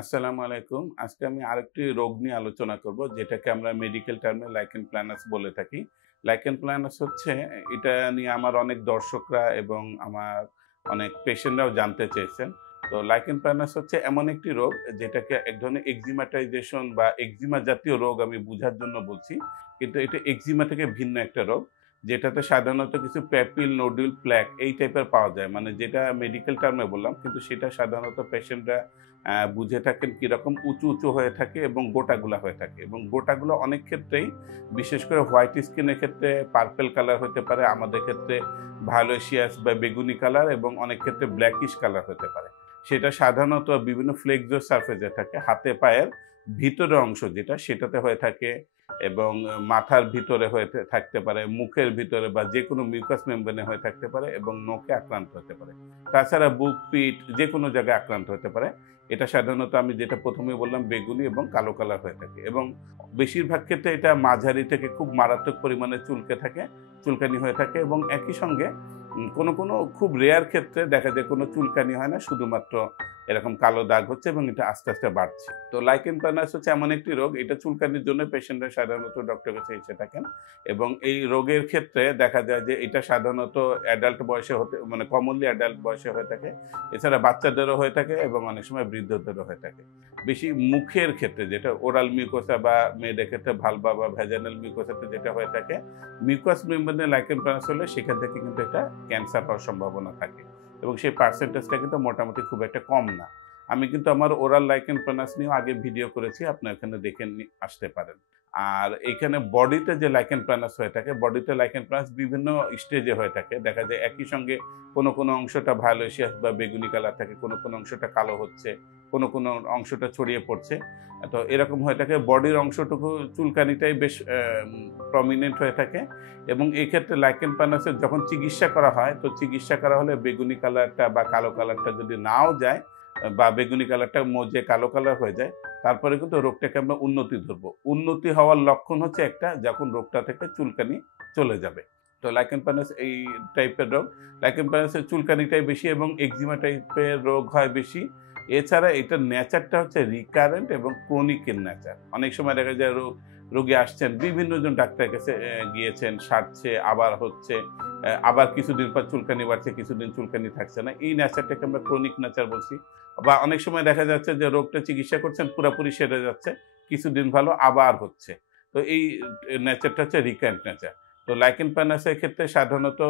আসসালামু আলাইকুম। আজকে আমি আরেকটি রোগ নিয়ে আলোচনা করব, যেটাকে আমরা মেডিকেল টার্মে লাইকেন প্ল্যানাস বলে থাকি। লাইকেন প্ল্যানাস হচ্ছে, এটা নিয়ে আমার অনেক দর্শকরা এবং আমার অনেক পেশেন্টরাও জানতে চেয়েছেন। তো লাইকেন প্ল্যানাস হচ্ছে এমন একটি রোগ, যেটাকে এক ধরনের এক্সিমাটাইজেশন বা এক্সিমা জাতীয় রোগ আমি বুঝার জন্য বলছি। কিন্তু এটা এক্সিমা থেকে ভিন্ন একটা রোগ, যেটাতে সাধারণত কিছু প্যাপিল, নোডুল, প্ল্যাক এই টাইপের পাওয়া যায়। মানে যেটা মেডিকেল টার্মে বললাম, কিন্তু সেটা সাধারণত পেশেন্টরা বুঝে থাকেন কিরকম উঁচু হয়ে থাকে এবং গোটাগুলা হয়ে থাকে, এবং গোটাগুলো অনেক ক্ষেত্রেই, বিশেষ করে হোয়াইট স্কিনের ক্ষেত্রে পার্পল কালার হতে পারে, আমাদের ক্ষেত্রে ভায়োলেসিয়াস বা বেগুনি কালার, এবং অনেক ক্ষেত্রে ব্ল্যাকিশ কালার হতে পারে। সেটা সাধারণত বিভিন্ন ফ্লেক্সো সারফেসে থাকে, হাতে পায়ের ভিতরের অংশ যেটা সেটাতে হয়ে থাকে, এবং মাথার ভিতরে থাকতে পারে, মুখের ভিতরে বা যেকোনো মিউকাস মেমব্রেনে হয়ে থাকতে পারে, এবং নখে আক্রান্ত হতে পারে। তাছাড়া বুক, পিঠ যেকোনো জায়গায় আক্রান্ত হতে পারে। এটা সাধারণত আমি যেটা ১ম এ বললাম, বেগুনি এবং কালো কালার হয়ে থাকে, এবং বেশিরভাগ ক্ষেত্রে এটা মাঝারি থেকে খুব মারাত্মক পরিমাণে চুলকানি হয়ে থাকে, এবং একই সঙ্গে কোনো খুব রেয়ার ক্ষেত্রে দেখা যায় কোনো চুলকানি হয় না, শুধুমাত্র এরকম কালো দাগ হচ্ছে এবং এটা আস্তে বাড়ছে। তো লাইকেন প্ল্যানাস হচ্ছে এমন একটি রোগ, এটা চুলকানির জন্য পেশেন্টরা সাধারণত ডক্টরের কাছে এসে থাকেন, এবং এই রোগের ক্ষেত্রে দেখা যায় যে এটা সাধারণত অ্যাডাল্ট বয়সে মানে কমনলি অ্যাডাল্ট বয়সে হয়ে থাকে। এছাড়া বাচ্চাদেরও হয়ে থাকে এবং অনেক সময় বৃদ্ধদেরও হয়ে থাকে। বেশি মুখের ক্ষেত্রে, যেটা ওরাল মিউকোসা বা মেয়েদের ক্ষেত্রে ভালভা বা ভ্যাজানাল মিউকোসাতে যেটা হয়ে থাকে, মিউকাস মেমব্রেনে লাইকেন প্ল্যানাস হলে সেখান থেকে কিন্তু একটা ক্যান্সার হওয়ার সম্ভাবনা থাকে, এবং সেই পার্সেন্টেজটা কিন্তু মোটামুটি খুব একটা কম না। আমি কিন্তু আমার ওরাল লাইকেন প্ল্যানাস নিয়েও আগে ভিডিও করেছি, আপনি ওখানে দেখে আসতে পারেন। আর এখানে বডিতে যে লাইকেন প্ল্যানাস হয়ে থাকে, বডিতে লাইকেন প্ল্যানাস বিভিন্ন স্টেজে হয়ে থাকে। দেখা যায় একই সঙ্গে কোনো অংশটা ভায়োলেসিয়াস বা বেগুনি কালার থাকে, কোনো অংশটা কালো হচ্ছে, কোনো অংশটা ছড়িয়ে পড়ছে। তো এরকম হয়ে থাকে। বডির অংশটুকু চুলকানিটাই বেশ প্রমিনেন্ট হয়ে থাকে, এবং এই ক্ষেত্রে লাইকেন প্ল্যানাসের যখন চিকিৎসা করা হয়, তো চিকিৎসা করা হলে বেগুনি কালারটা বা কালো কালারটা যদি নাও যায়, বা বেগুনি কালারটা মজে কালো কালার হয়ে যায়, তারপরে কিন্তু রোগটাকে আমরা উন্নতি ধরবো। উন্নতি হওয়ার লক্ষণ হচ্ছে একটা, যখন রোগটা থেকে চুলকানি চলে যাবে। তো লাইকেন প্ল্যানাস এই টাইপের রোগ। লাইকেন প্ল্যানাসের চুলকানিটাই বেশি এবং একজিমা টাইপের রোগ হয় বেশি। এছাড়া এটার নেচারটা হচ্ছে রিকারেন্ট এবং ক্রনিক এর নেচার। অনেক সময় দেখা যায় রোগী আসছেন, বিভিন্ন জন ডাক্তারের কাছে গিয়েছেন, সারছে, আবার হচ্ছে, আবার কিছুদিন পর চুলকানি বাড়ছে, কিছুদিন চুলকানি থাকছে না। এই নেচারটাকে আমরা ক্রনিক নেচার বলছি। বা অনেক সময় দেখা যাচ্ছে যে রোগটা চিকিৎসা করছেন, পুরাপুরি সেরে যাচ্ছে, কিছুদিন ভালো আবার হচ্ছে। তো এই নেচারটা হচ্ছে রিকারেন্ট নেচার। তো লাইকেন প্ল্যানাসের ক্ষেত্রে সাধারণত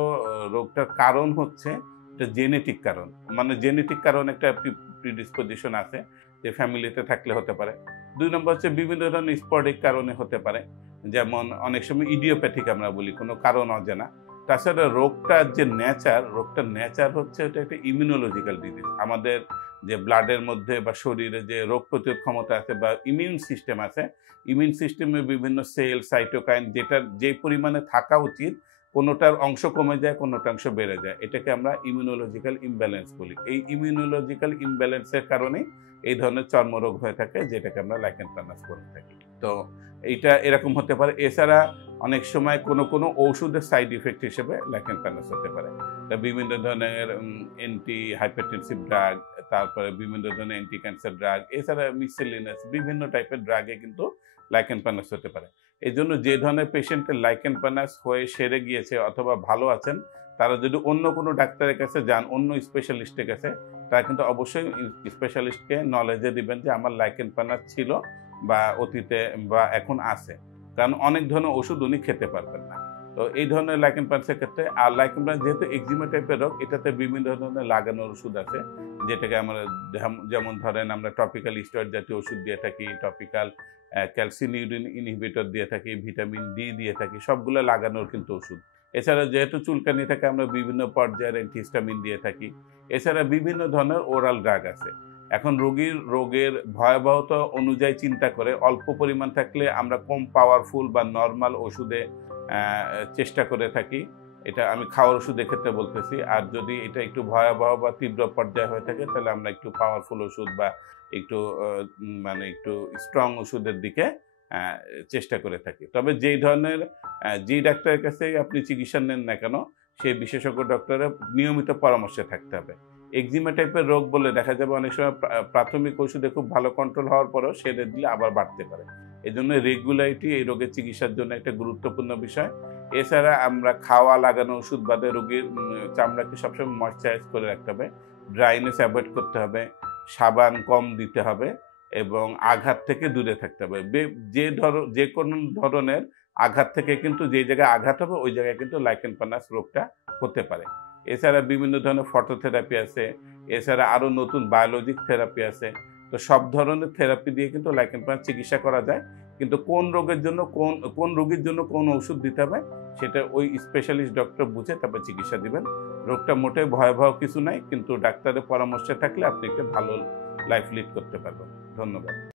রোগটার কারণ হচ্ছে এটা জেনেটিক কারণ। মানে জেনেটিক কারণ একটা প্রিডিসপোজিশন আছে, যে ফ্যামিলিতে থাকলে হতে পারে। ২ নম্বর হচ্ছে বিভিন্ন ধরনের স্পোরেডিক কারণে হতে পারে। যেমন অনেক সময় ইডিওপ্যাথিক আমরা বলি, কোনো কারণ অজানা। তাছাড়া রোগটার নেচার হচ্ছে এটা একটা ইমিউনোলজিক্যাল ডিজিজ। আমাদের যে ব্লাডের মধ্যে বা শরীরে যে রোগ প্রতিরোধ ক্ষমতা আছে বা ইমিউন সিস্টেম আছে, ইমিউন সিস্টেমে বিভিন্ন সেল, সাইটোকাইন যেটার যে পরিমাণে থাকা উচিত, কোনোটার অংশ কমে যায়, কোনোটার অংশ বেড়ে যায়। এটাকে আমরা ইমিউনোলজিক্যাল ইমব্যালেন্স বলি। এই ইমিউনোলজিক্যাল ইমব্যালেন্স এর কারণেই এই ধরনের চর্মরোগ হয়ে থাকে, যেটাকে আমরা লাইকেন প্ল্যানাস বলে থাকি। তো এইটা এরকম হতে পারে। এছাড়া অনেক সময় কোনো ঔষধের সাইড ইফেক্ট হিসেবে লাইকেন প্ল্যানাস হতে পারে। বিভিন্ন ধরনের অ্যান্টি হাইপারটেনসিভ ড্রাগ, তারপরে বিভিন্ন ধরনের অ্যান্টি ক্যান্সার ড্রাগ, এছাড়া মিসেলিনাস বিভিন্ন টাইপের ড্রাগে কিন্তু লাইকেন প্ল্যানাস হতে পারে। এজন্য যে ধরনের পেশেন্টের লাইকেন প্ল্যানাস হয়ে সেরে গিয়েছে অথবা ভালো আছেন, তারা যদি অন্য কোনো ডাক্তারের কাছে যান, অন্য স্পেশালিস্টের কাছে, তারা কিন্তু অবশ্যই স্পেশালিস্টকে নলেজে দিবেন যে আমার লাইকেন প্ল্যানাস ছিল বা অতীতে বা এখন আছে। কারণ অনেক ধরনের ওষুধ উনি খেতে পারবেন না। তো এই ধরনের লাইকেন প্ল্যানাসের ক্ষেত্রে, আর লাইকেন প্ল্যানাস যেহেতু এক্সিমা টাইপের রোগ, এটাতে বিভিন্ন ধরনের লাগানোর ওষুধ আছে, যেটাকে আমরা যেমন ধরেন আমরা টপিক্যাল স্টেরয়েড জাতীয় ওষুধ দিয়ে থাকি, টপিক্যাল ক্যালসিনিউরিন ইনহিবিটর দিয়ে থাকি, ভিটামিন ডি দিয়ে থাকি, সবগুলো লাগানোর কিন্তু ওষুধ। এছাড়া যেহেতু চুলকানি থাকে, আমরা বিভিন্ন পর্যায়ের অ্যান্টিহিস্টামিন দিয়ে থাকি। এছাড়া বিভিন্ন ধরনের ওরাল ড্রাগ আছে। এখন রোগের ভয়াবহতা অনুযায়ী চিন্তা করে অল্প পরিমাণ থাকলে আমরা কম পাওয়ারফুল বা নরমাল ওষুধে চেষ্টা করে থাকি। এটা আমি খাওয়ার ওষুধের ক্ষেত্রে বলতেছি। আর যদি এটা একটু ভয়াবহ বা তীব্র পর্যায়ে হয়ে থাকে, তাহলে আমরা একটু পাওয়ারফুল ওষুধ বা একটু মানে একটু স্ট্রং ওষুধের দিকে আ চেষ্টা করে থাকি। তবে যেই ধরনের যেই ডাক্তারের কাছেই আপনি চিকিৎসা নেন না কেন, সেই বিশেষজ্ঞ ডক্টরের নিয়মিত পরামর্শে থাকতে হবে। একজিমা টাইপের রোগ বলে দেখা যাবে অনেক সময় প্রাথমিক ওষুধে খুব ভালো কন্ট্রোল হওয়ার পরেও সেরে দিলে আবার বাড়তে পারে। এজন্য রেগুলারিটি এই রোগের চিকিৎসার জন্য একটা গুরুত্বপূর্ণ বিষয়। এছাড়া আমরা খাওয়া, লাগানো ওষুধ বাদে রোগীর চামড়াকে সবসময় ময়েশ্চারাইজ করে রাখতে হবে। ড্রাইনেস এভয়েড করতে হবে, সাবান কম দিতে হবে এবং আঘাত থেকে দূরে থাকতে হবে। যেকোনো ধরনের আঘাত থেকে কিন্তু যে জায়গায় আঘাত হবে ওই জায়গায় কিন্তু লাইকেন প্লানাস রোগটা হতে পারে। এছাড়া বিভিন্ন ধরনের ফটোথেরাপি আছে, এছাড়া আরো নতুন বায়োলজিক থেরাপি আছে। তো সব ধরনের থেরাপি দিয়ে কিন্তু লাইকেন প্লানাস চিকিৎসা করা যায়। কিন্তু কোন রোগের জন্য কোন রোগীর জন্য কোন ওষুধ দিতে হবে সেটা ওই স্পেশালিস্ট ডক্টর বুঝে তারপর চিকিৎসা দিবেন। রোগটা মোটেই ভয়াবহ কিছু নাই, কিন্তু ডাক্তারের পরামর্শে থাকলে আপনি একটা ভালো লাইফ লিড করতে পারবেন। ধন্যবাদ।